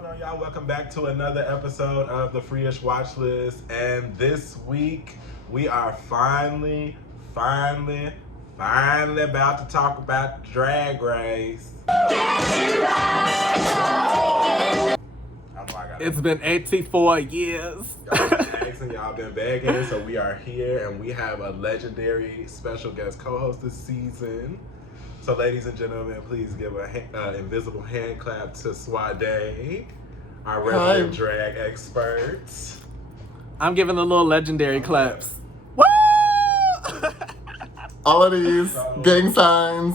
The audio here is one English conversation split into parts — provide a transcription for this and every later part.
going on, y'all? Welcome back to another episode of the Freeish Watchlist. And this week, we are finally about to talk about Drag Race. It's been 84 years. Y'all been asking, y'all been begging, so we are here, and we have a legendary special guest co-host this season. So, ladies and gentlemen, please give an invisible hand clap to Suadé, our resident drag expert. I'm giving the little legendary claps. Woo! All of these gang signs.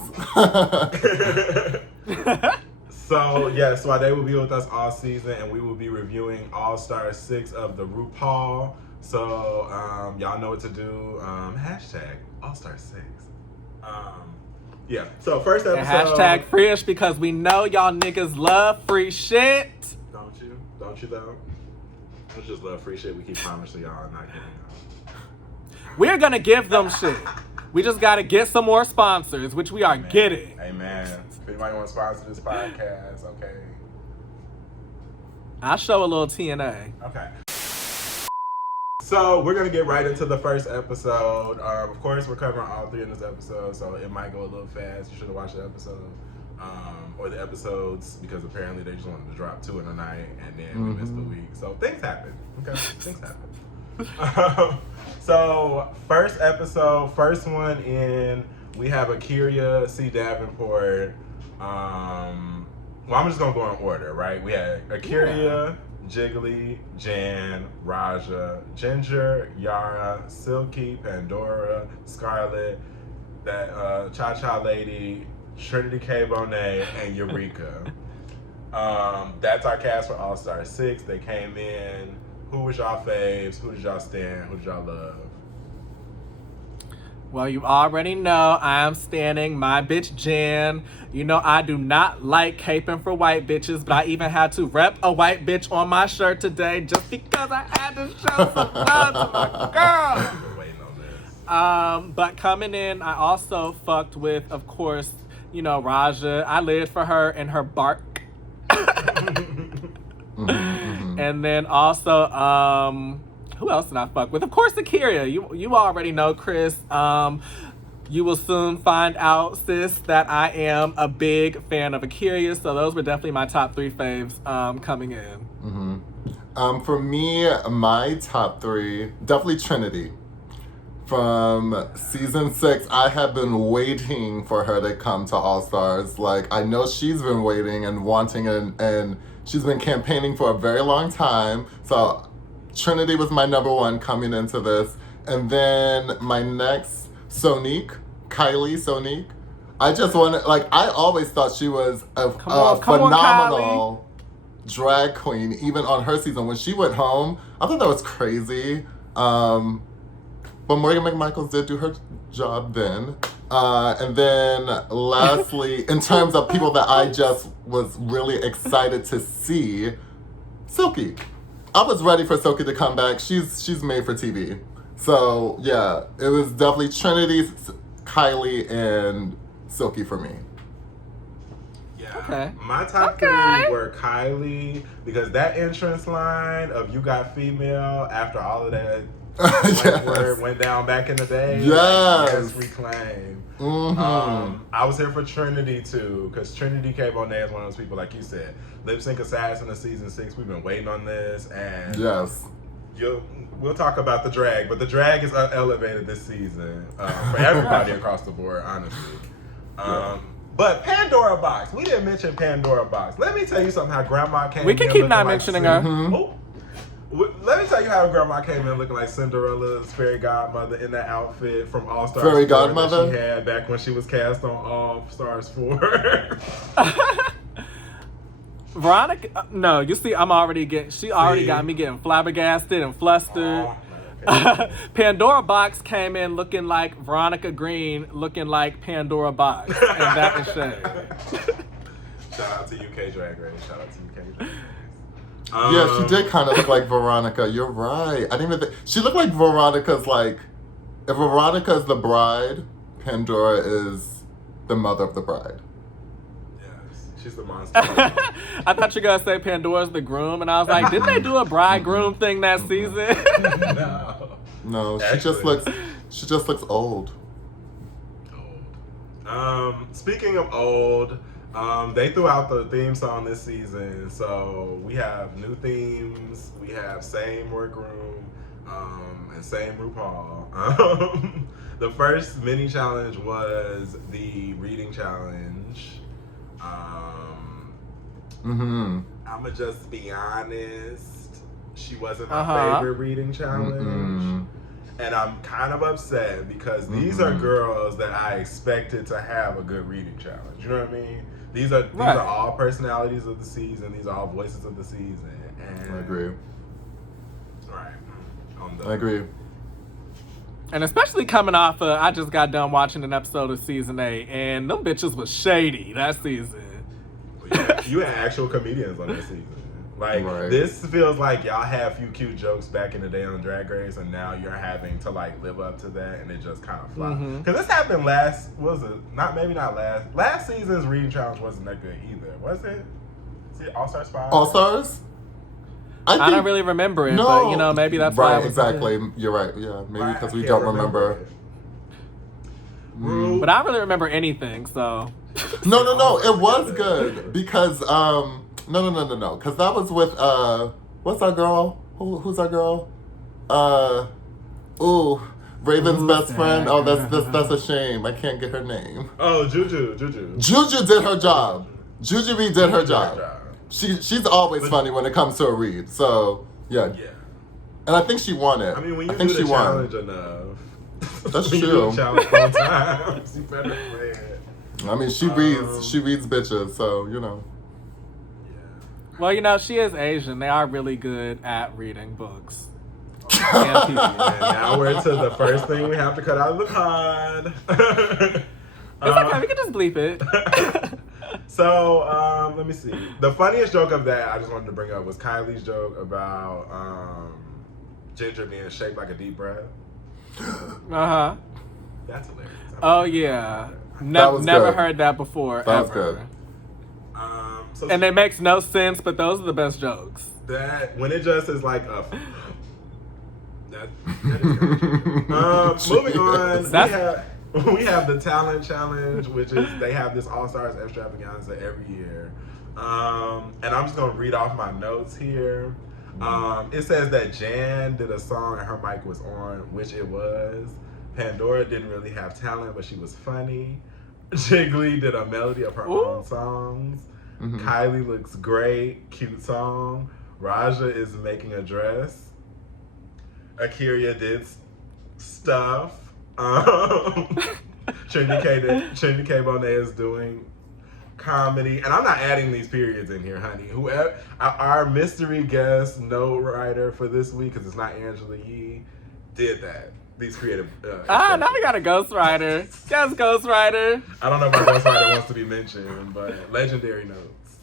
So, yeah, Suadé will be with us all season, and we will be reviewing All-Star 6 of the RuPaul. So, y'all know what to do. Hashtag All-Star 6. Yeah, so first episode. And hashtag Freeish because we know y'all niggas love free shit. Don't you? Don't you though? Don't just love free shit. We keep promising y'all not getting them. We're gonna give them shit. We just gotta get some more sponsors, which we are getting. Amen. If anybody want to sponsor this podcast, okay. I'll show a little TNA. Okay. So we're gonna get right into the first episode. Of course, we're covering all 3 in this episode, so it might go a little fast. You should have watched the episode or the episodes because apparently they just wanted to drop 2 in a night, and then we missed the week. So things happen. Okay, things happen. So first episode, first one in, we have Akira C. Davenport. Well, I'm just gonna go in order, right? We had Akira, Jiggly, Jan, Raja, Ginger, Yara, Silky, Pandora, Scarlett, that Cha-Cha lady, Trinity K. Bonet, and Eureka. That's our cast for All-Star 6. They came in. Who was y'all faves? Who did y'all stand? Who did y'all love? Well, you already know I'm standing my bitch Jan. You know I do not like caping for white bitches, but I even had to rep a white bitch on my shirt today just because I had to show some love to my girl. I've been waiting on this. But coming in, I also fucked with, of course, you know, Raja. I lived for her and her bark. And then also, who else did I fuck with? Of course, Akira. You already know, Chris. You will soon find out, sis, that I am a big fan of Akira. So those were definitely my top 3 faves coming in. For me, my top 3, definitely Trinity. From season 6, I have been waiting for her to come to All Stars. Like, I know she's been waiting and wanting and she's been campaigning for a very long time. So Trinity was my number 1 coming into this. And then my next, Kylie'S. I just wanted, like, I always thought she was a phenomenal drag queen, even on her season. When she went home, I thought that was crazy. But Morgan McMichaels did do her job then. And then lastly, in terms of people that I just was really excited to see, Silky. I was ready for Silky to come back. She's made for TV. So yeah, it was definitely Trinity, Kylie, and Silky for me. Yeah. Okay. My top 3 were Kylie, because that entrance line of "You Got Female" after all of that word went down back in the day. Yes. Reclaim. Mm-hmm. I was here for Trinity too, because Trinity K. Bonet is one of those people, like you said, lip sync assassin of season 6. We've been waiting on this, and yes, we'll talk about the drag, but the drag is elevated this season for everybody across the board, honestly. But Pandora Box, we didn't mention Pandora Box. Let me tell you something. How Grandma came. We can keep not mentioning her. Let me tell you how Grandma came in looking like Cinderella's fairy godmother in that outfit from All Stars 4 fairy godmother that she had back when she was cast on All Stars 4. Veronica, no, you see, she already got me getting flabbergasted and flustered. Pandora Box came in looking like Veronica Green, looking like Pandora Box, and that is shade. Shout out to UK Drag Race. Shout out to UK Drag Race. Yeah, she did kind of look like Veronica. You're right. I didn't even think. She looked like Veronica's, like, if Veronica is the bride, Pandora is the mother of the bride. Yes. She's the monster. I thought you were gonna say Pandora's the groom, and I was like, didn't they do a bridegroom thing that season? No, she just looks old. Speaking of old, they threw out the theme song this season, so we have new themes. We have same workroom, and same RuPaul. The first mini challenge was the reading challenge. I'ma just be honest, she wasn't my favorite reading challenge. And I'm kind of upset because these are girls that I expected to have a good reading challenge. You know what I mean? These are all personalities of the season. These are all voices of the season. And I agree. Right. I agree. And especially coming off of, I just got done watching an episode of season 8, and them bitches was shady that season. You had actual comedians on that season. Like, this feels like y'all had a few cute jokes back in the day on Drag Race, and now you're having to, like, live up to that, and it just kind of flopped. Because this happened last season's reading challenge wasn't that good either, was it? See, All-Stars 5? All-Stars? I don't really remember it, but, you know, maybe that's why. Right, exactly. You're right, yeah. Maybe because we don't remember. But I don't really remember anything, so... No. It was good because no. Because that was with what's our girl? Who's our girl? Raven's best friend. Oh, that's a shame. I can't get her name. Oh, Juju. Juju did her job. Juju B did her job. She's always funny when it comes to a read. So yeah. And I think she won it. I mean, when you do the challenge enough, that's true. You do the challenge 4 times, you better play it. I mean, she reads bitches, so, you know. Yeah. Well, you know, she is Asian. They are really good at reading books. And now we're to the first thing we have to cut out of the pod. It's okay, we can just bleep it. So, let me see. The funniest joke of that I just wanted to bring up was Kylie's joke about Ginger being shaped like a deep breath. That's hilarious. Oh, yeah. Never heard that before. That was ever. good. And it makes no sense, but those are the best jokes. That when it just is like a. That is moving on. We have the talent challenge, which is they have this All Stars extravaganza every year, and I'm just gonna read off my notes here. It says that Jan did a song and her mic was on, which it was. Pandora didn't really have talent, but she was funny. Jiggly did a melody of her own songs. Kylie looks great, cute song. Raja is making a dress. Akira did stuff. Trinity K. Bonet is doing comedy. And I'm not adding these periods in here, honey. Whoever our mystery guest note writer for this week, because it's not Angela Yee, did that. These creative. Now we got a ghostwriter. Yes, ghostwriter. I don't know if my ghostwriter wants to be mentioned, but legendary notes.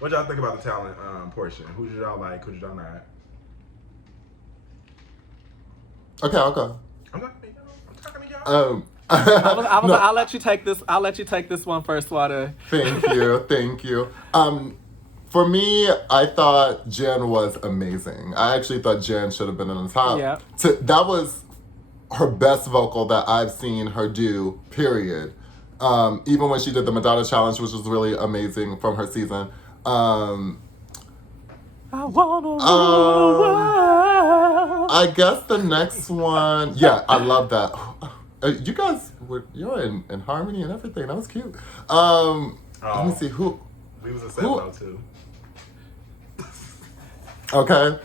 What y'all think about the talent portion? Who did y'all like? Who did y'all not? Okay. I'm talking to y'all. I'll let you take this. I'll let you take this one first, Suadé. Thank you. For me, I thought Jyn was amazing. I actually thought Jyn should have been on the top. Yeah. That was her best vocal that I've seen her do, period. Even when she did the Madonna challenge, which was really amazing from her season. I guess the next one, I love that. You guys you're in harmony and everything. That was cute. Let me see who. We was a 702. Okay.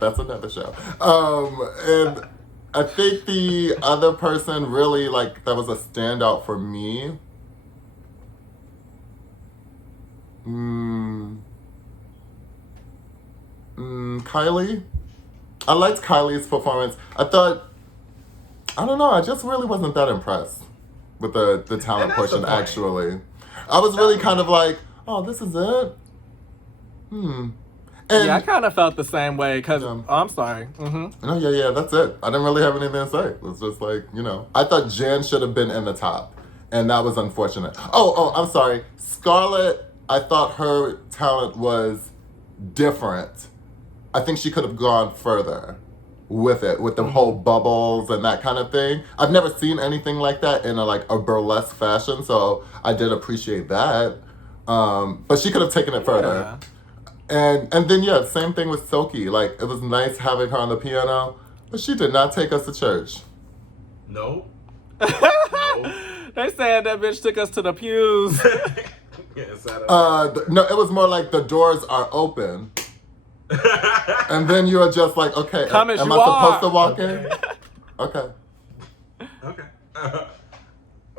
That's another show. And I think the other person really, that was a standout for me. Kylie. I liked Kylie's performance. I just really wasn't that impressed with the talent portion, actually. I was really kind of like, oh, this is it? And, I kind of felt the same way because, I'm sorry. No, that's it. I didn't really have anything to say. It was just like, I thought Jan should have been in the top. And that was unfortunate. Oh, I'm sorry. Scarlett, I thought her talent was different. I think she could have gone further with it, with the whole bubbles and that kind of thing. I've never seen anything like that in a burlesque fashion, so I did appreciate that. But she could have taken it further. Yeah. And then, yeah, same thing with Silky. Like, it was nice having her on the piano, but she did not take us to church. Nope. They said that bitch took us to the pews. No, it was more like the doors are open. And then you're just like, okay, am I supposed to walk in? Okay.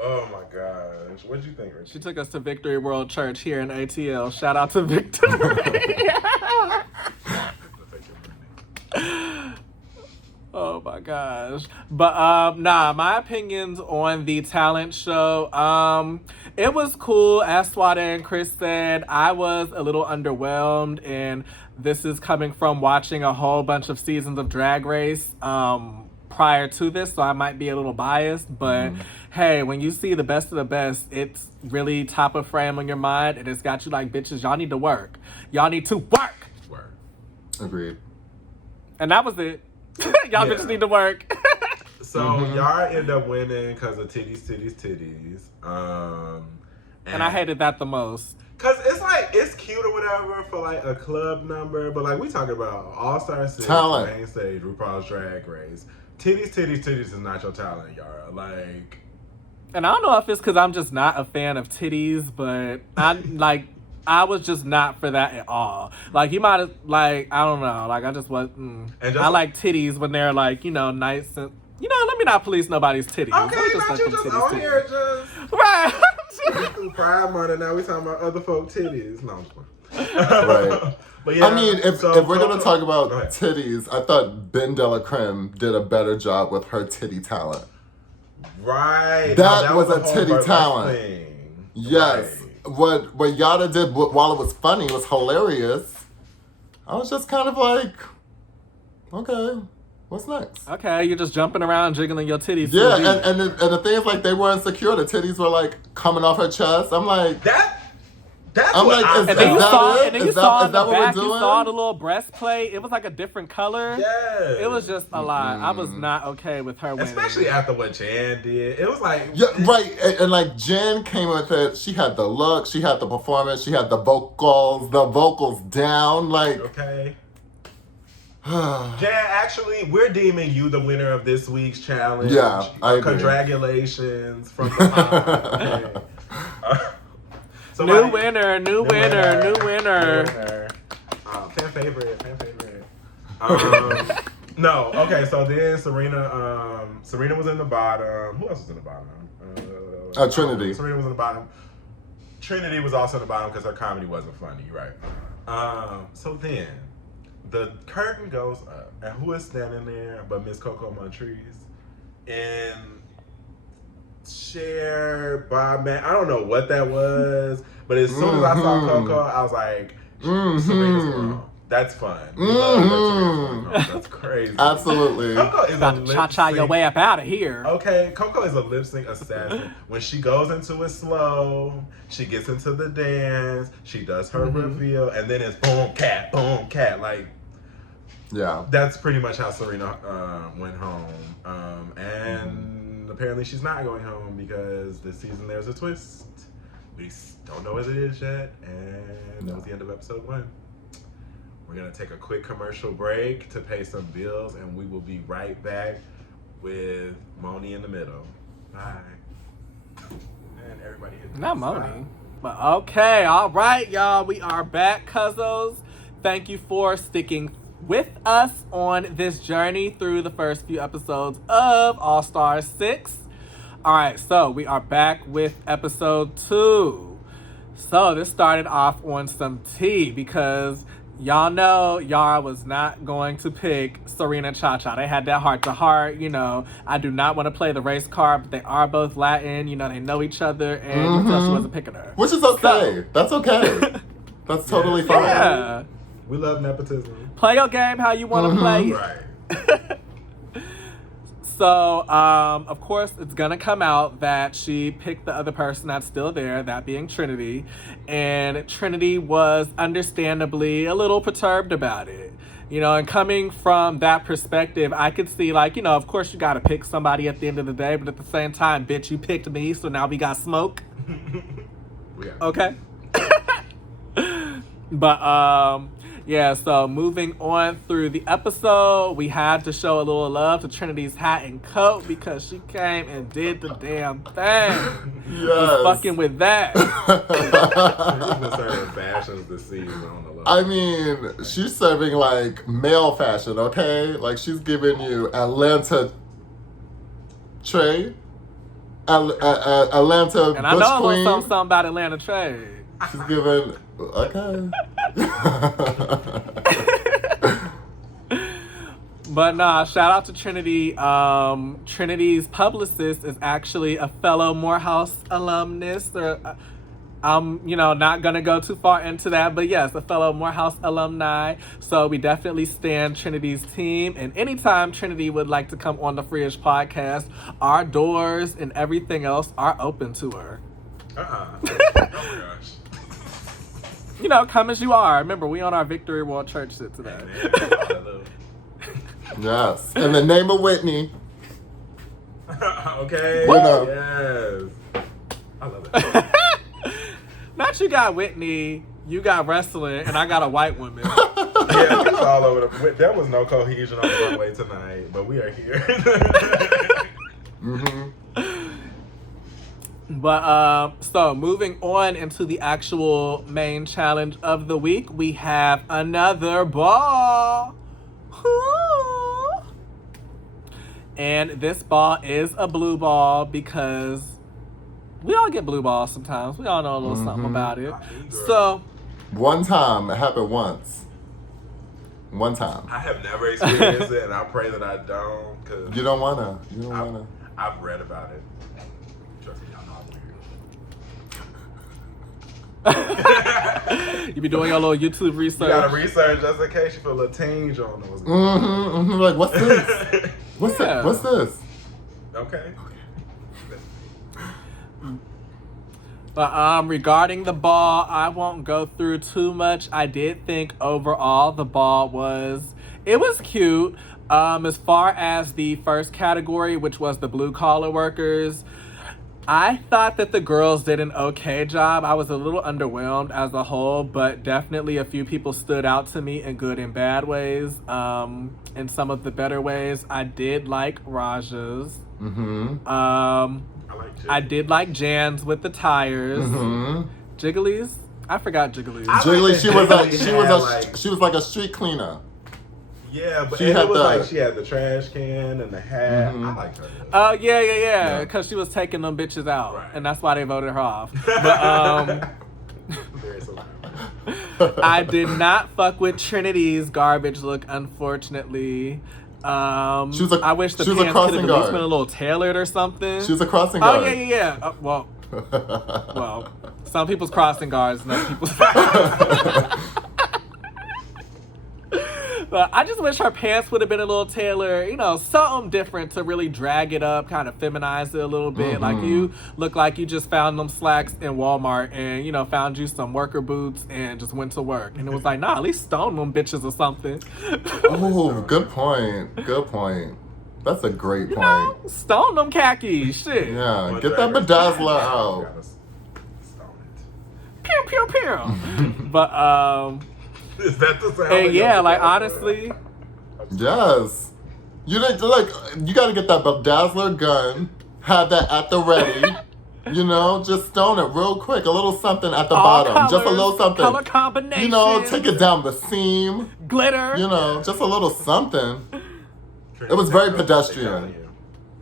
Oh my gosh. What'd you think, Richie? She took us to Victory World Church here in ATL. Shout out to Victory. Oh my gosh. But my opinions on the talent show, it was cool. As Suadé and Chris said, I was a little underwhelmed, and this is coming from watching a whole bunch of seasons of Drag Race prior to this, so I might be a little biased, but hey, when you see the best of the best, it's really top of frame on your mind, and it's got you like, bitches, y'all need to work. Y'all need to work. Agreed. And that was it. Y'all bitches need to work. So y'all end up winning because of titties. And I hated that the most. Cause it's like, it's cute or whatever for like a club number, but like we talking about All-Star 6, talent, main stage, RuPaul's Drag Race. Titties is not your talent, Yara. Like, and I don't know if it's because I'm just not a fan of titties, but I was just not for that at all. Like, you might have, like, I don't know. Like, I just was, I like titties when they're, like, nice and, let me not police nobody's titties. Okay, not you just on here just. Right. Through Pride Month, and now we talking about other folk titties. No, I'm just right. But yeah, I mean, if we're going to talk about titties, I thought Ben Della Creme did a better job with her titty talent. Right. That was a titty talent. Thing. Yes. Right. What Yada did, while it was funny, it was hilarious. I was just kind of like, okay, what's next? Okay, you're just jumping around, jiggling your titties. Yeah, and the thing is, like, they weren't secure. The titties were, like, coming off her chest. I'm like... That's I'm what like, and then you saw in the back, you saw the little breastplate. It was like a different color. Yeah. It was just a lot. I was not okay with her winning. Especially after what Jan did. It was like... Yeah, right. And like, Jan came with it. She had the look. She had the performance. She had the vocals down. Like... Okay. Jan, actually, we're deeming you the winner of this week's challenge. Yeah, I agree. Congratulations from the top. New winner. Fan favorite. No, okay, so then Serena was in the bottom. Who else was in the bottom? Trinity. Serena was in the bottom. Trinity was also in the bottom because her comedy wasn't funny, right? So then, the curtain goes up, and who is standing there but Miss Coco Montrese? And Cher, Bob, man, I don't know what that was, but as soon as I saw Coco, I was like, Serena's girl. That's fun. That's crazy. Absolutely. Coco is about to cha-cha your way up out of here. Okay, Coco is a lip sync assassin. When she goes into it slow, she gets into the dance, she does her reveal, and then it's boom, cat. Like, yeah, that's pretty much how Serena went home. And apparently she's not going home because this season there's a twist. We don't know what it is yet, and that was the end of episode 1. We're going to take a quick commercial break to pay some bills, and we will be right back with Moni in the middle. Bye. And everybody hit not Moni. But okay, all right, y'all. We are back, cuzzos. Thank you for sticking with us on this journey through the first few episodes of All-Star 6. All right, so we are back with episode 2. So this started off on some tea because y'all know Yara was not going to pick Serena Cha-Cha. They had that heart-to-heart, I do not want to play the race card, but they are both Latin, they know each other, and you tell she wasn't picking her. Which is okay. That's okay. That's totally fine. Yeah. We love nepotism. Play your game how you want to play it. Right. So, of course, it's gonna come out that she picked the other person that's still there, that being Trinity. And Trinity was understandably a little perturbed about it. You know, and coming from that perspective, I could see, like, you know, of course you gotta pick somebody at the end of the day, but at the same time, bitch, you picked me, so now we got smoke. Yeah. Okay. But, yeah, so moving on through the episode, we had to show a little love to Trinity'S Hat and Coat because she came and did the damn thing. Yes. Was fucking with that. She's been serving fashions this season on the low. I mean, she's serving like male fashion, okay? Like she's giving you Atlanta Trey, Atlanta And I Bush know a Queen. little something about Atlanta Trade. She's giving okay. But nah, shout out to Trinity. Trinity's publicist is actually a fellow Morehouse alumnus. I'm, you know, not gonna go too far into that, but yes, a fellow Morehouse alumni. So we definitely stand Trinity's team. And anytime Trinity would like to come on the Freeish podcast, our doors and everything else are open to her. Oh my gosh. You know, come as you are. Remember, we on our Victory World Church shit today. Yes. In the name of Whitney. Okay. You know. Yes. I love it. Not you got Whitney, you got wrestling, and I got a white woman. Yeah, it's all over the. There was no cohesion on the runway tonight, but we are here. Mm-hmm. But so moving on into the actual main challenge of the week, we have another ball. Ooh. And this ball is a blue ball because we all get blue balls sometimes. We all know a little something about it. So One time. It happened once. One time. I have never experienced it, and I pray that I don't. Cause You don't wanna. You don't wanna. I've read about it. Trust me, I know I'm weird. you be doing your little YouTube research. You gotta research just in case you feel a little tinge on it. Like, what's this? What's that? What's this? Okay. But regarding the ball, I won't go through too much. I did think overall the ball was cute. As far as the first category, which was the blue collar workers, I thought that the girls did an okay job. I was a little underwhelmed as a whole, but definitely a few people stood out to me in good and bad ways. In some of the better ways, I did like Raja's. Mm-hmm. I did like Jan's with the tires. Mm-hmm. Jiggly's? I forgot Jiggly's. Jiggly, she was like a street cleaner. Yeah, but She it had was the- like she had the trash can and the hat. Mhm. I liked her. Oh, yeah. Because she was taking them bitches out. Right. And that's why they voted her off. But Very similar. I did not fuck with Trinity's garbage look, unfortunately. I wish the pants could have at least been a little tailored or something. She was a crossing guard. Oh, yeah. Well, some people's crossing guards and other people's... But I just wish her pants would have been a little tailored, you know, something different to really drag it up, kind of feminize it a little bit. Mm-hmm. Like you look like you just found them slacks in Walmart and, you know, found you some worker boots and just went to work. And it was like, nah, at least stone them bitches or something. Oh, good point. Good point. That's a great point. Know, stone them khakis, shit. Yeah, get that bedazzler out. Pew, pew, pew. But, Is that the sound? and yeah, like honestly, Yes. You gotta get that bedazzler gun, have that at the ready. You know, just stone it real quick. A little something at the bottom. colors, Just a little something. color combination. You know, take it down the seam. Glitter. You know, just a little something. It was very pedestrian.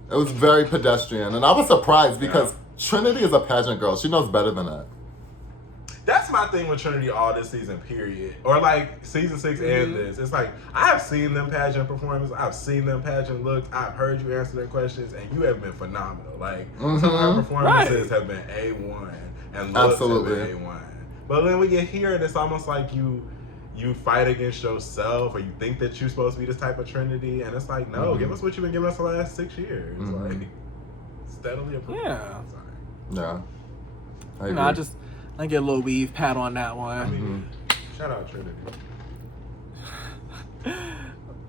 It was very pedestrian. And I was surprised because Trinity is a pageant girl. She knows better than that. That's my thing with Trinity all this season, period. Or like season 6 and this. It's like, I have seen them pageant performances. I've seen them pageant looks. I've heard you answer their questions, and you have been phenomenal. Like, some of her performances have been A1, and looks have been A1. But then we get here, and it's almost like you you fight against yourself, or you think that you're supposed to be this type of Trinity, and it's like, no, give us what you've been giving us the last 6 years. Like, steadily improving. Yeah. Yeah. I get a little weave pat on that one. I mean, shout out Trinity.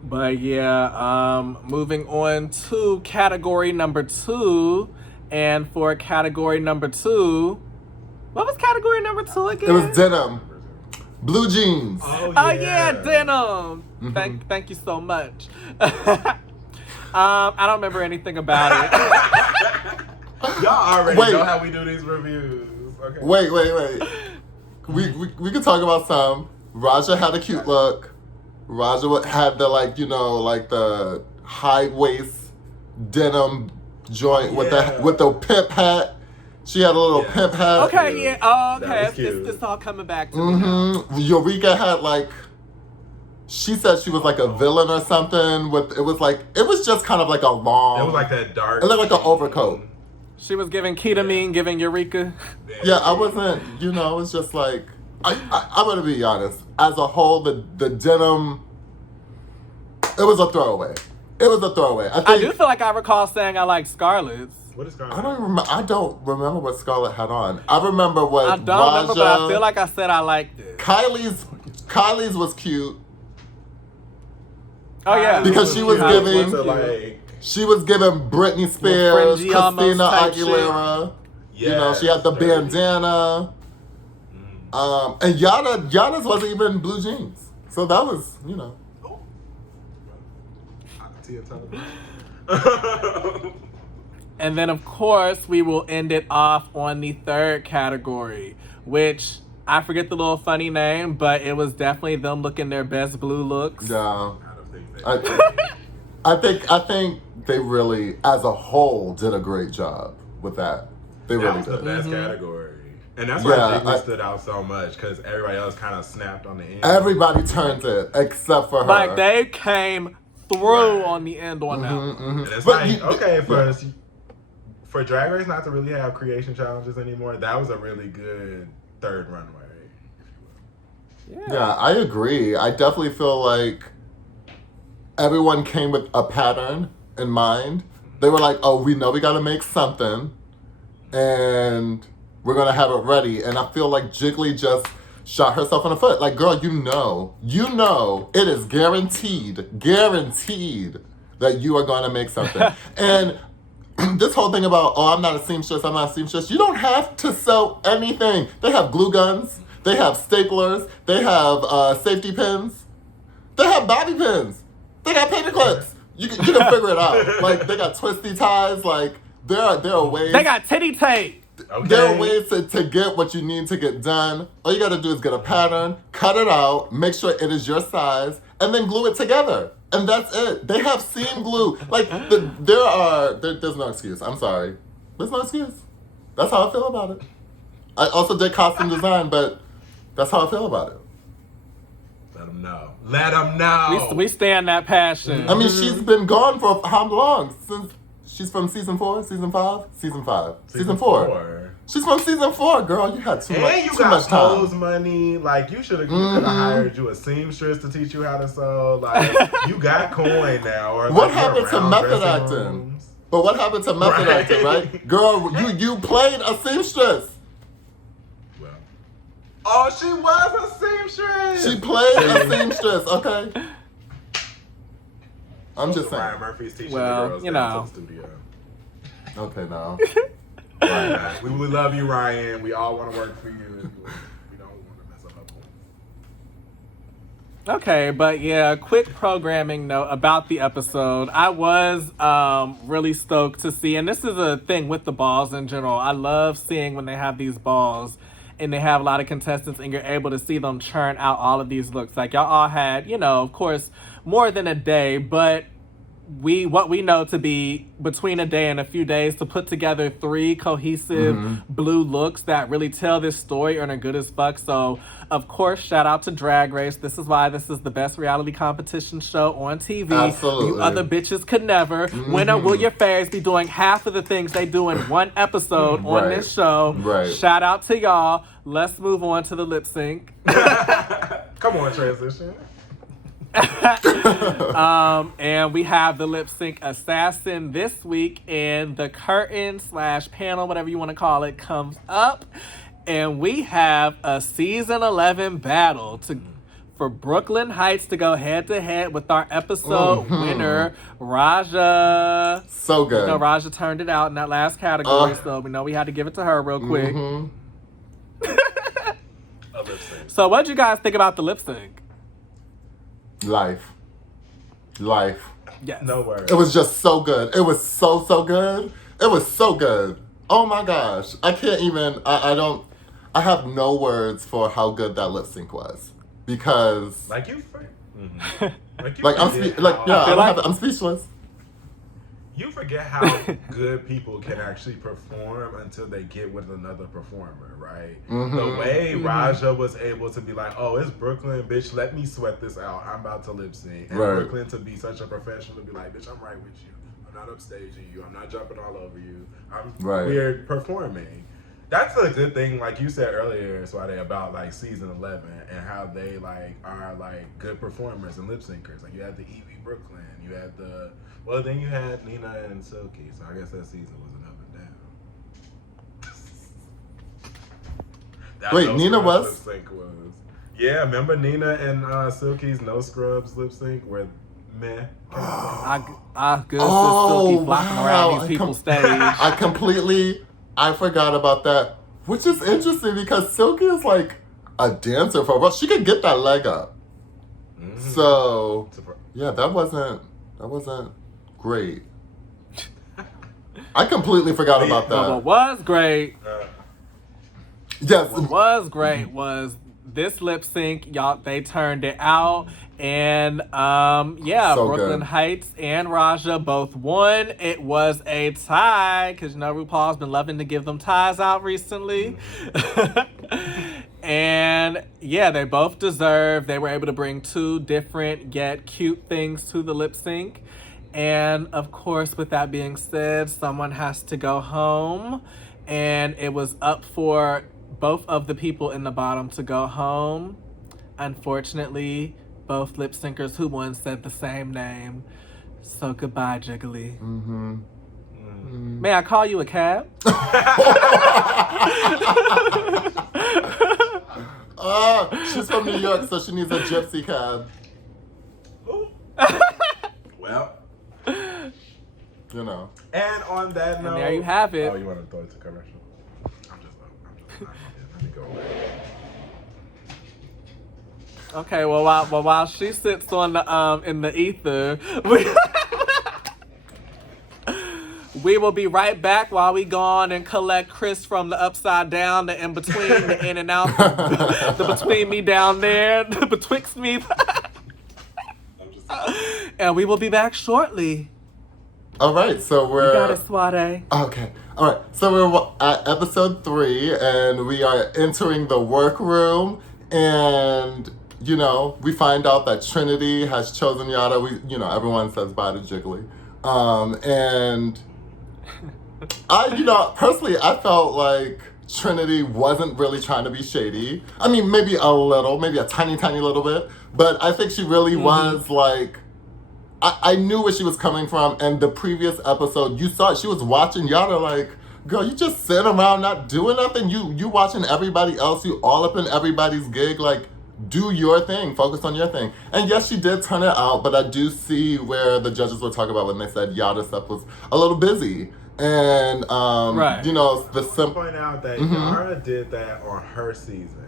But yeah, moving on to category number 2. And for category number 2, what was category number 2 again? It was denim. Blue jeans. Oh yeah, denim. Thank you so much. I don't remember anything about it. Y'all already know how we do these reviews. Okay. Wait. We can talk about some. Raja had a cute look. Raja had the the high waist denim joint with the pimp hat. She had a little pimp hat. Okay, yeah. Oh, okay. It's all coming back to me now. Eureka had she said she was like a villain or something. It was just kind of like a long. It was like that dark. It looked like an overcoat. She was giving ketamine, giving Eureka. Yeah, I wasn't. It was just like I'm gonna be honest. As a whole, the denim. It was a throwaway. I do feel like I recall saying I like Scarlett's. What is Scarlett? I don't remember what Scarlett had on. I remember what I don't remember, but I feel like I said I liked it. Kylie's was cute. Oh yeah, because she was giving Britney Spears, Christina Aguilera. Yes, she had the bandana. And Yana's wasn't even blue jeans, so that was And then, of course, we will end it off on the third category, which I forget the little funny name, but it was definitely them looking their best blue looks. Yeah, I think they really, as a whole, did a great job with that. They really did. That was the best category. And that's why Jiggly stood out so much, because everybody else kind of snapped on the end. Everybody turned it, except for her. Like, they came through on the end on that one. And it's for Drag Race not to really have creation challenges anymore, that was a really good third runway. Yeah, I agree. I definitely feel like everyone came with a pattern in mind. They were like, oh, we know we got to make something, and we're going to have it ready. And I feel like Jiggly just shot herself in the foot. Like, girl, you know, it is guaranteed that you are going to make something. And this whole thing about, oh, I'm not a seamstress. You don't have to sew anything. They have glue guns. They have staplers. They have safety pins. They have bobby pins. They got paper clips. You can figure it out. Like, they got twisty ties. Like, there are ways. They got titty tape. Okay. There are ways to get what you need to get done. All you got to do is get a pattern, cut it out, make sure it is your size, and then glue it together. And that's it. They have seam glue. Like, there's no excuse. I'm sorry. There's no excuse. That's how I feel about it. I also did costume design, but that's how I feel about it. Let them know. We stand that passion. I mean, she's been gone for how long? Since she's from season 4, season 5? Season 5. Season 4. She's from season 4, girl. You had too much time. And you got pose money. Like, you could have hired you a seamstress to teach you how to sew. Like, you got coin now. Or what happened to method acting? But what happened to method acting, right? Girl, you played a seamstress. Well. Oh, she was a seamstress. She played a seamstress, okay? I'm just saying. Ryan Murphy's teaching the girls to the studio. Okay, now. Right. We love you, Ryan. We all want to work for you. We don't want to mess up our points. Okay, but yeah, quick programming note about the episode. I was really stoked to see, and this is a thing with the balls in general. I love seeing when they have these balls and they have a lot of contestants and you're able to see them churn out all of these looks. Like, y'all all had, of course, more than a day, but what we know to be between a day and a few days to put together 3 cohesive blue looks that really tell this story and are good as fuck. So, of course, shout out to Drag Race. This is why this is the best reality competition show on TV. Absolutely. You other bitches could never. When will your faves be doing half of the things they do in one episode on this show? Right. Shout out to y'all. Let's move on to the lip sync. Come on, transition. And we have the lip sync assassin this week, and the curtain/panel, whatever you want to call it, comes up, and we have a season 11 battle for Brooklyn Heights to go head to head with our episode winner, Raja. So good. You know, Raja turned it out in that last category, so we know we had to give it to her real quick. A lip sync. So what did you guys think about the lip sync? Life. Yes. No words. It was just so good. It was so good. It was so good. Oh my gosh. I can't even, I have no words for how good that lip sync was. Because like you, I'm speechless. You forget how good people can actually perform until they get with another performer, right? The way Raja was able to be like, oh, it's Brooklyn, bitch, let me sweat this out. I'm about to lip sync. And Brooklyn to be such a professional to be like, bitch, I'm right with you. I'm not upstaging you. I'm not jumping all over you. We're performing. That's a good thing, like you said earlier, Suadé, about like season 11 and how they like are like good performers and lip syncers. Like you had the Evie Brooklyn, you had then you had Nina and Silky. So I guess that season was an up and down. Wait, Nina was? Lip sync was. Yeah, remember Nina and Silky's No Scrubs lip sync where meh. Silky flopping around these people's stage. I forgot about that, which is interesting because Silky is like a dancer for real. She could get that leg up. So yeah, that wasn't great. I completely forgot about that. What was great? Yes. What was great was this lip sync, y'all. They turned it out, and so Brooklyn good. Heights and Raja both won. It was a tie because RuPaul's been loving to give them ties out recently, and they both deserved. They were able to bring two different yet cute things to the lip sync, and of course, with that being said, someone has to go home, and it was up for both of the people in the bottom to go home. Unfortunately, both lip syncers who won said the same name. So goodbye, Jiggly. May I call you a cab? She's from New York, so she needs a gypsy cab. Well. You know. And on that note. And there you have it. Oh, you want to throw it to commercial? I'm just let me go away. Okay, well while she sits on the in the ether, we will be right back while we go on and collect Chris from the upside down, the in between, the in and out, the between me down there, the betwixt me. And we will be back shortly. All right, so You got it, Suadé. Okay. All right, so we're at episode 3, and we are entering the workroom, and, we find out that Trinity has chosen Yada. Everyone says bye to Jiggly. And personally, I felt like Trinity wasn't really trying to be shady. I mean, maybe a tiny, tiny little bit, but I think she really was like, I knew where she was coming from, and the previous episode, you saw she was watching Yada like, girl, you just sitting around not doing nothing. You watching everybody else, you all up in everybody's gig, like, do your thing, focus on your thing. And yes, she did turn it out, but I do see where the judges were talking about when they said Yada stuff was a little busy. And, the point out that Yara did that on her season.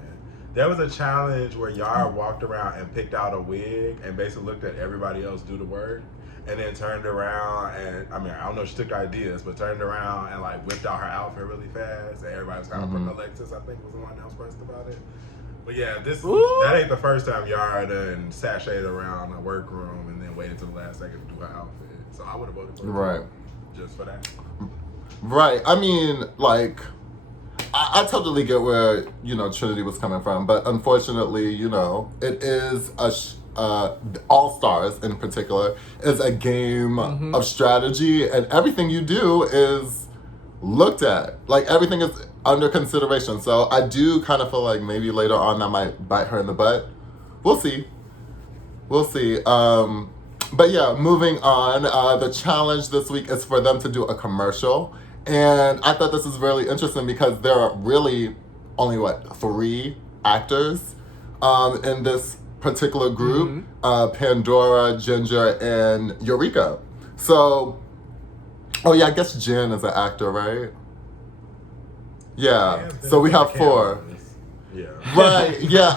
There was a challenge where Yara walked around and picked out a wig and basically looked at everybody else do the work and then turned around and, I don't know if she took ideas, but turned around and like whipped out her outfit really fast and everybody was kind of Alexis, I think, was the one that was pressed about it. But yeah, that ain't the first time Yara done sashayed around a workroom and then waited till the last second to do her outfit. So I would have voted for her. Right. Just for that. Right. I mean, like, I totally get where, Trinity was coming from, but unfortunately, it is All Stars in particular is a game of strategy, and everything you do is looked at. Like, everything is under consideration. So I do kind of feel like maybe later on that might bite her in the butt. we'll see. We'll see. But yeah, moving on. The challenge this week is for them to do a commercial. And I thought this was really interesting because there are really only, 3 actors in this particular group. Pandora, Ginger, and Eureka. So, oh yeah, I guess Jyn is an actor, right? Yeah. So we have 4. Yeah. Right. Yeah.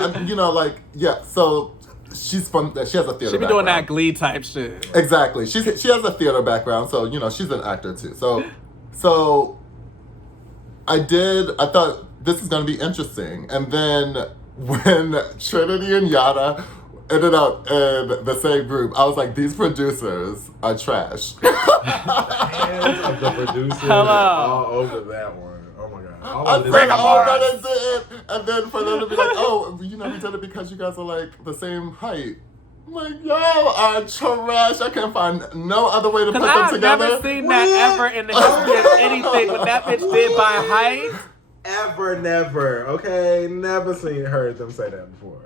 So she has a theater background. She be doing that Glee type shit. Exactly. She has a theater background, so she's an actor too. So I thought this is gonna be interesting. And then when Trinity and Yada ended up in the same group, I was like, these producers are trash. The hands of the producers all over that one. Oh my God. I said, that is it. And then for them to be like, oh, we did it because you guys are like the same height. I'm like, y'all are trash. I can't find no other way to put them together. I've never seen that ever in the history of anything when that bitch did by height. Ever, never. Okay? Never heard them say that before.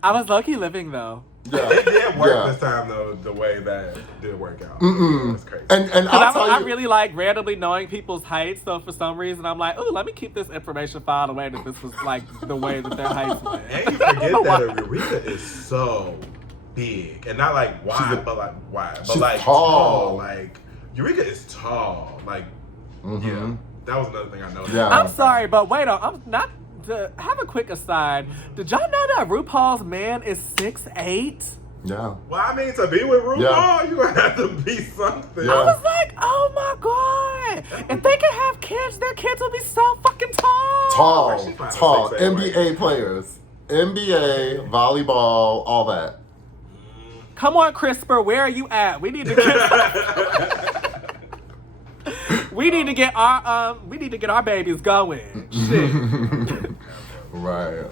I was low-key living though. Yeah. It did work this time though, the way that did work out. It was crazy. And I really like randomly knowing people's heights, so for some reason I'm like, ooh, let me keep this information filed away that this was like the way that their heights went. And you forget that Eureka is so big. And not like wide, but like wide. But like tall. Like Eureka is tall. Like yeah. That was another thing I noticed. Yeah. I'm sorry, but wait on. I'm not to have a quick aside. Did y'all know that RuPaul's man is 6'8"? Yeah. Well, I mean, to be with RuPaul, you gonna have to be something. Yeah. I was like, oh my God. If they can have kids, their kids will be so fucking tall. Tall. NBA players. NBA, volleyball, all that. Come on, CRISPR, where are you at? We need to get we need to get our babies going. Shit. Right,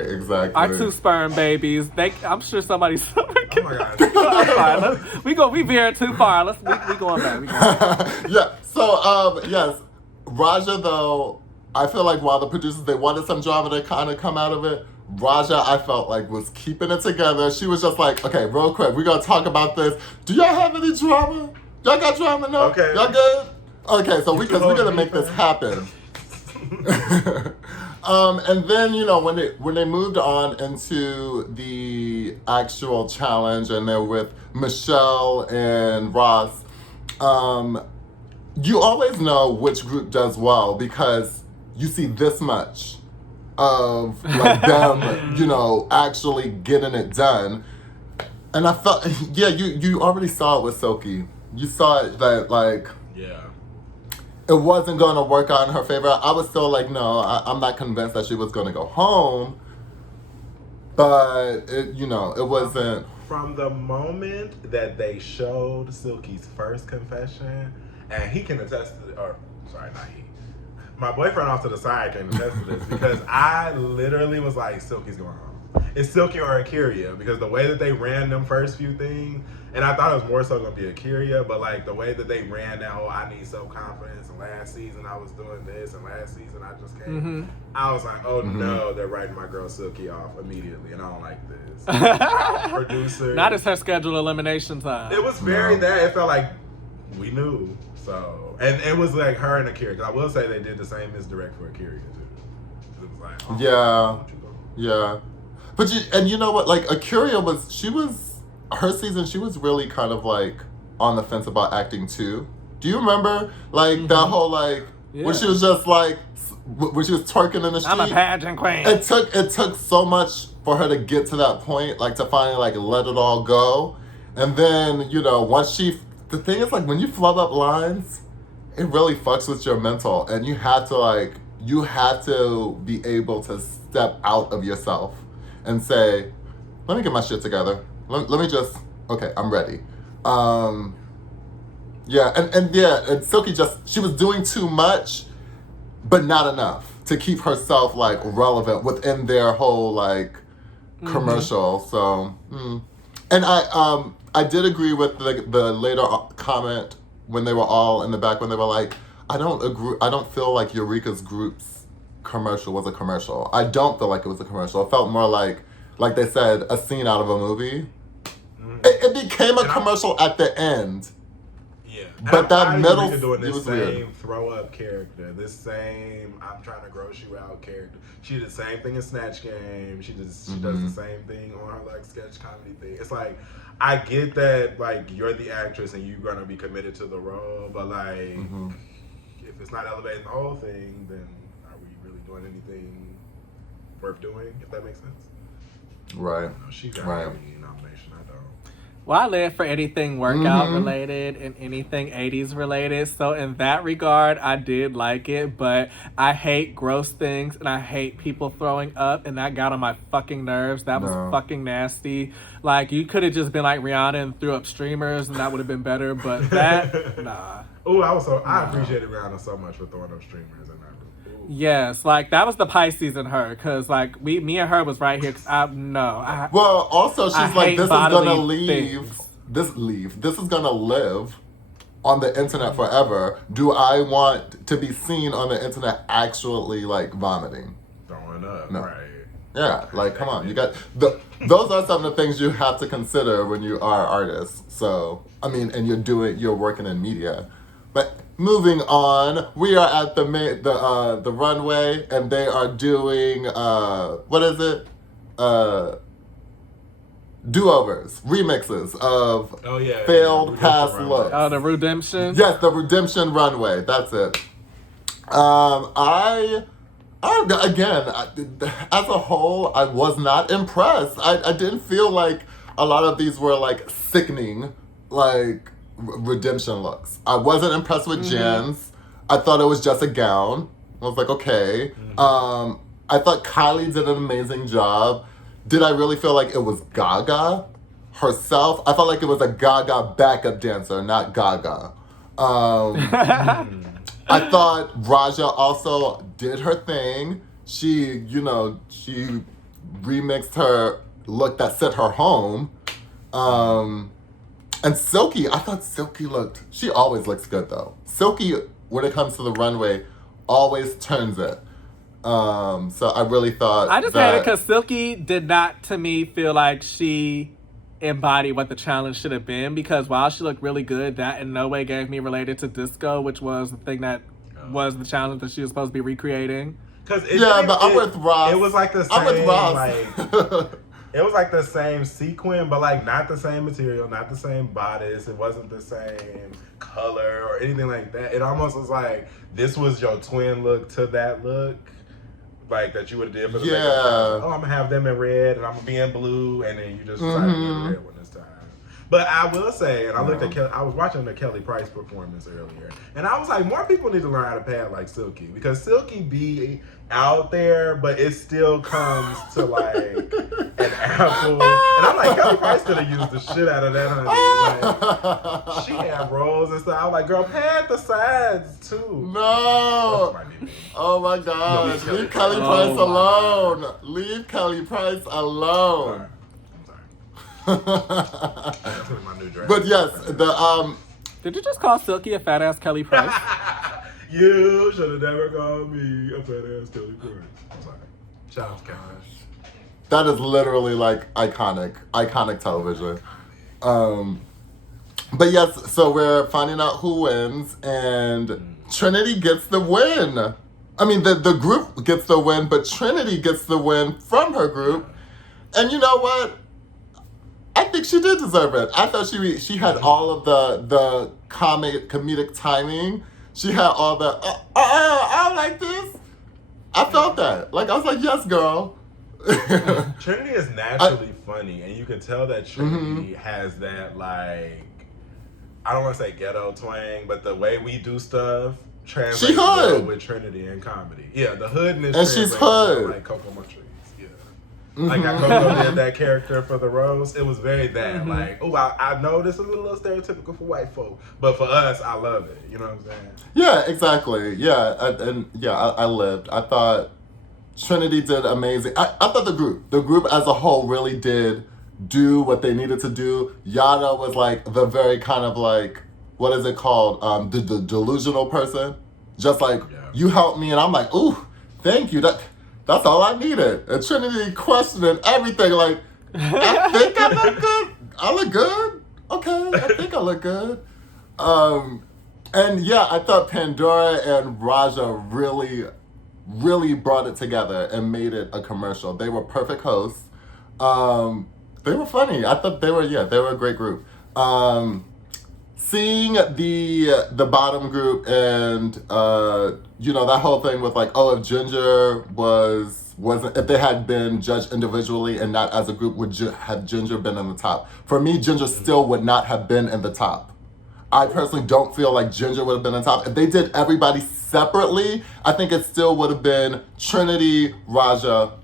exactly. Our 2 sperm babies. I'm sure somebody's. Oh my God. I'm sorry. We veering too far. We going back. Yeah. So yes, Raja though, I feel like while the producers they wanted some drama to kind of come out of it, Raja I felt like was keeping it together. She was just like, okay, real quick, we're gonna talk about this. Do y'all have any drama? Y'all got drama? No. Okay. Y'all good? Okay, so we're gonna make this happen. And then when they moved on into the actual challenge and they're with Michelle and Ross, you always know which group does well because you see this much of like them, actually getting it done. And I felt, you already saw it with Silky. You saw it that it wasn't going to work out in her favor. I was still like, no, I'm not convinced that she was going to go home. But, it wasn't. From the moment that they showed Silky's first confession, and he can attest to it, or, sorry, not he. My boyfriend off to the side can attest to this because I literally was like, Silky's going home. It's Silky or Akira because the way that they ran them first few things, and I thought it was more so going to be Akira, but like the way that they ran that whole I need self-confidence, and last season I was doing this, and last season I just came. I was like, oh no, they're writing my girl Silky off immediately, and I don't like this. Producer. Not as her scheduled elimination time. It was very that. It felt like we knew. So, and it was like her and Akira. Because I will say they did the same misdirect for Akira too. It was like, yeah. But you know what? Like Akira her season. She was really kind of like on the fence about acting too. Do you remember like that whole when she was just like when she was twerking in the street? I'm a pageant queen. It took so much for her to get to that point, like to finally like let it all go, and then once the thing is like when you flub up lines, it really fucks with your mental, and you have to be able to step out of yourself and say, let me get my shit together. Let me just, okay, I'm ready. And Silky she was doing too much, but not enough to keep herself like relevant within their whole like commercial. So, and I did agree with the later comment when they were all in the back when they were like, I don't feel like Eureka's group's commercial was a commercial. I don't feel like it was a commercial. It felt more like like they said, a scene out of a movie. It became a commercial at the end. Yeah. But that middle... doing this same weird. throw-up character. This same I'm trying to gross you out character. She did the same thing in Snatch Game. She does the same thing on her like sketch comedy thing. It's like, I get that like you're the actress and you're gonna be committed to the role, but like if it's not elevating the whole thing, then are we really doing anything worth doing? If that makes sense. Right. She got any nomination. I don't. Well, I live for anything workout related and anything 80s related. So in that regard, I did like it, but I hate gross things and I hate people throwing up, and that got on my fucking nerves. That was fucking nasty. Like, you could have just been like Rihanna and threw up streamers and that would have been better, but that, nah. Oh, I appreciated Rihanna so much for throwing up streamers and that. Yes, like that was the Pisces in her, cause like me and her was right here. Cause well, also she's like, this is gonna leave. This is gonna live on the internet forever. Do I want to be seen on the internet actually like vomiting, throwing up? No. Right. Yeah, like come on, you got those are some of the things you have to consider when you are artists. So I mean, and you're working in media, but. Moving on, we are at the runway, and they are doing what is it? Do-overs, remixes of failed past looks. Oh, the redemption. Yes, the redemption runway. That's it. I again, as a whole, I was not impressed. I didn't feel like a lot of these were like sickening, like. Redemption looks. I wasn't impressed with Jyn's. I thought it was just a gown. I was like, okay. I thought Kylie did an amazing job. Did I really feel like it was Gaga herself? I felt like it was a Gaga backup dancer, not Gaga. I thought Raja also did her thing. She remixed her look that set her home. And Silky, I thought Silky she always looks good though. Silky, when it comes to the runway, always turns it. So I really thought I just had it because Silky did not, to me, feel like she embodied what the challenge should have been, because while she looked really good, that in no way gave me related to disco, which was the thing that was the challenge that she was supposed to be recreating. But I'm with Ross. It was like the same, I'm with Ross. It was like the same sequin, but like not the same material, not the same bodice. It wasn't the same color or anything like that. It almost was like this was your twin look to that look, like that you would have did for the sake of, I'm gonna have them in red and I'm gonna be in blue, and then you just decided to do red one this time. But I will say, and I looked at I was watching the Kylie's Performance earlier, and I was like, more people need to learn how to pad like Silky, because Silky be out there, but it still comes to like an apple. And I'm like, Kelly Price could have used the shit out of that, honey. Like, she had rolls and stuff. I was like, girl, pad the sides too. No. Oh my God. No, leave Kelly Price alone. Leave Kelly Price alone. But yes, Did you just call Silky a fat ass Kelly Price? You should have never called me a fat ass Kelly Price. I'm sorry. Shout out to Kelly. That is literally like iconic television. But yes, so we're finding out who wins, and Trinity gets the win. I mean, the group gets the win, but Trinity gets the win from her group. And you know what? I think she did deserve it. I thought she had all of the comedic timing. She had all the, I like this. I felt that. Like, I was like, yes, girl. Trinity is naturally funny, and you can tell that Trinity has that, like, I don't want to say ghetto twang, but the way we do stuff translates well with Trinity and comedy. Yeah, the hoodness. And she's hood. Like Coco Montrese. Like how Coco did that character for the Rose, it was very that. Like, oh, I know this is a little stereotypical for white folk, but for us, I love it. You know what I'm saying? Yeah, exactly. Yeah, I lived. I thought Trinity did amazing. I thought the group as a whole really did do what they needed to do. Yada was like the very kind of like, what is it called? The delusional person. Just like, you helped me, and I'm like, ooh, thank you. That's all I needed. And Trinity questioning everything. Like, I think I look good. I look good. Okay, I think I look good. And yeah, I thought Pandora and Raja really, really brought it together and made it a commercial. They were perfect hosts. They were funny. I thought they were a great group. Seeing the bottom group and that whole thing with like, oh, if Ginger wasn't if they had been judged individually and not as a group, would have Ginger been in the top? For me, Ginger still would not have been in the top. I personally don't feel like Ginger would have been in the top. If they did everybody separately, I think it still would have been Trinity, Raja,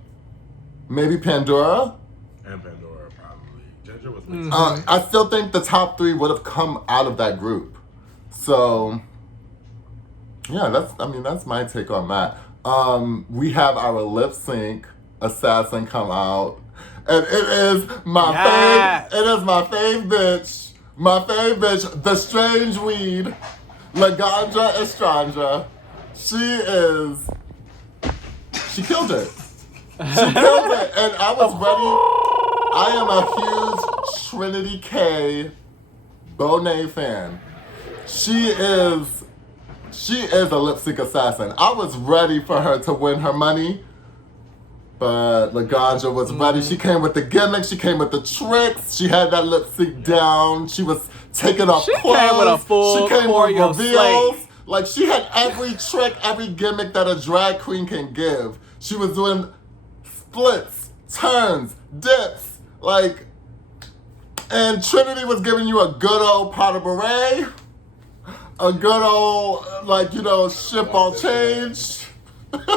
maybe Pandora. And Pandora, probably. Ginger was mixed. I still think the top 3 would have come out of that group. So, yeah, that's my take on that. We have our lip sync assassin come out, and it is my fave bitch, the strange weed, Laganja Estranja. She killed it. She killed it, and I was ready. I am a huge Trinity K Bonet fan. She is a lip sync assassin. I was ready for her to win her money, but Laganja was ready. She came with the gimmicks. She came with the tricks. She had that lip sync down. She was taking off clothes. She came with a full choreo reveals. Like, she had every trick, every gimmick that a drag queen can give. She was doing splits, turns, dips, like, and Trinity was giving you a good old pot of beret. A good old, ship all change. And,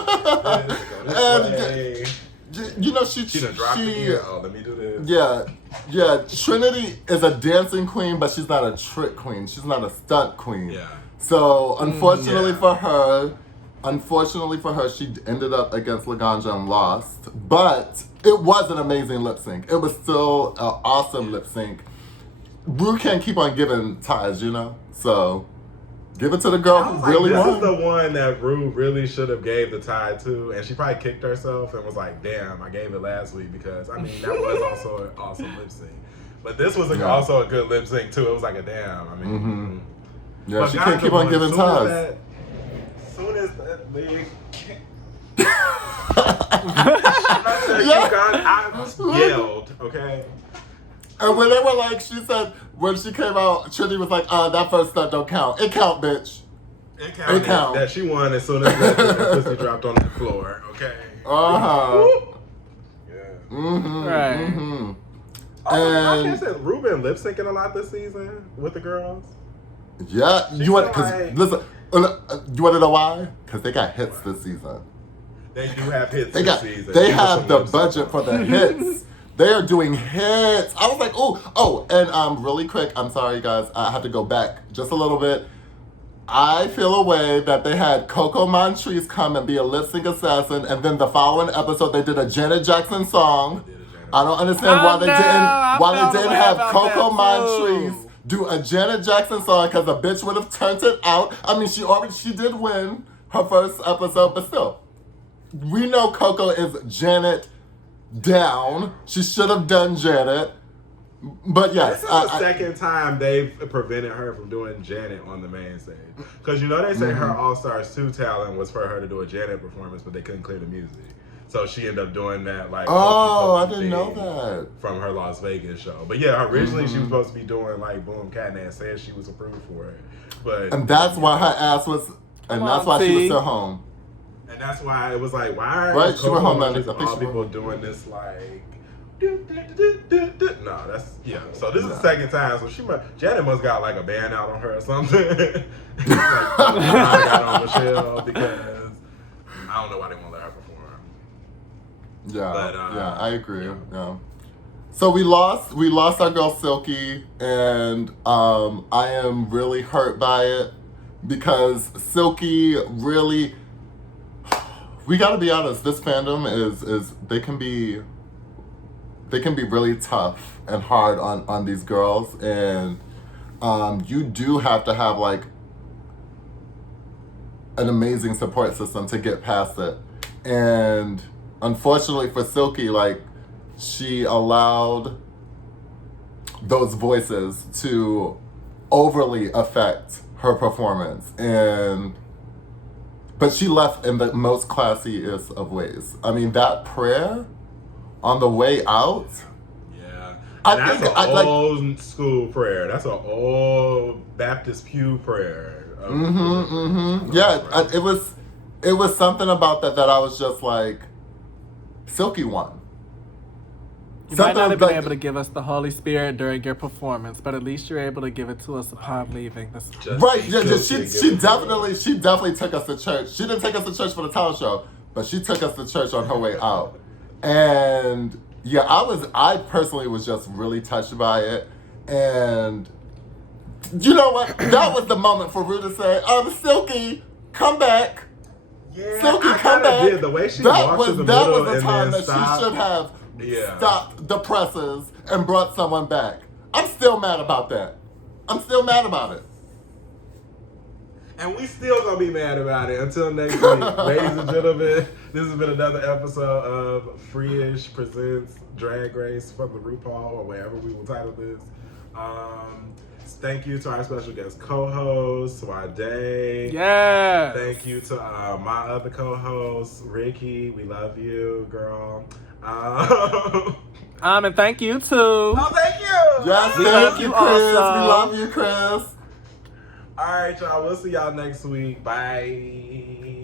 she done dropped the gear. Oh, let me do this. Yeah. Trinity is a dancing queen, but she's not a trick queen. She's not a stunt queen. Yeah. So, unfortunately for her, she ended up against Laganja and lost. But it was an amazing lip sync. It was still an awesome lip sync. Rue can't keep on giving ties, So, give it to the girl who really won. This is the one that Rue really should have gave the tie to, and she probably kicked herself and was like, damn, I gave it last week because, that was also an awesome lip sync. But this was also a good lip sync, too. It was like a damn, Yeah, she can't keep on giving ties. As soon as that leg I yelled, okay? And when they were like, she said, when she came out, Trinity was like, that first stunt don't count. It count, bitch. It count. That she won as soon as that pussy dropped on the floor, okay? Uh-huh. Yeah. Right. I can't say Rue been lip syncing a lot this season with the girls. Yeah, you want to know why? Because they got hits this season. They do have hits this season. They have the budget for the hits. They are doing hits. I was like, oh, and really quick, I'm sorry guys, I have to go back just a little bit. I feel a way that they had Coco Montrese come and be a lip sync assassin, and then the following episode they did a Janet Jackson song. I don't understand why they didn't have Coco Montrese do a Janet Jackson song, because the bitch would have turned it out. She did win her first episode, but still, we know Coco is Janet down. She should have done Janet. But yes. This is the second time they've prevented her from doing Janet on the main stage. Because they say her All-Stars 2 talent was for her to do a Janet performance, but they couldn't clear the music. So she ended up doing that I didn't know that. From her Las Vegas show. But yeah, originally she was supposed to be doing Boom Cat and said she was approved for it. And that's why her ass was she was still home. And that's why it was why are she went home all people doing this no, that's so this is the second time, so Janet must got a band out on her or something. I got on Michelle because I don't know why they won't let her perform. Yeah, I agree. Yeah. So we lost our girl Silky, and I am really hurt by it because Silky really. We gotta be honest. This fandom is they can be really tough and hard on these girls, and you do have to have an amazing support system to get past it. And unfortunately for Silky, like, she allowed those voices to overly affect her performance, but she left in the most classiest of ways. I mean, that prayer on the way out. Yeah, and that's an old school prayer. That's an old Baptist pew prayer. Yeah, it was something about that I was just like, Silky won. You might not have been able to give us the Holy Spirit during your performance, but at least you're able to give it to us upon leaving. Right, she definitely took us to church. She didn't take us to church for the talent show, but she took us to church on her way out. And yeah, I personally was just really touched by it. And you know what? That was the moment for Rue to say, Silky, come back. Yeah, Silky, come back. Did. The way she walked to the middle that was the and time then that stopped. she should have stopped the presses and brought someone back. I'm still mad about that. I'm still mad about it. And we still gonna be mad about it until next week. Ladies and gentlemen, this has been another episode of Freeish presents Drag Race from the RuPaul, or wherever we will title this. Thank you to our special guest co-host, Suadé. Yeah. Thank you to my other co-host, Ricky. We love you, girl. And thank you too. Oh, thank you. Yes, we thank you, Chris. also. We love you, Chris. All right, y'all. We'll see y'all next week. Bye.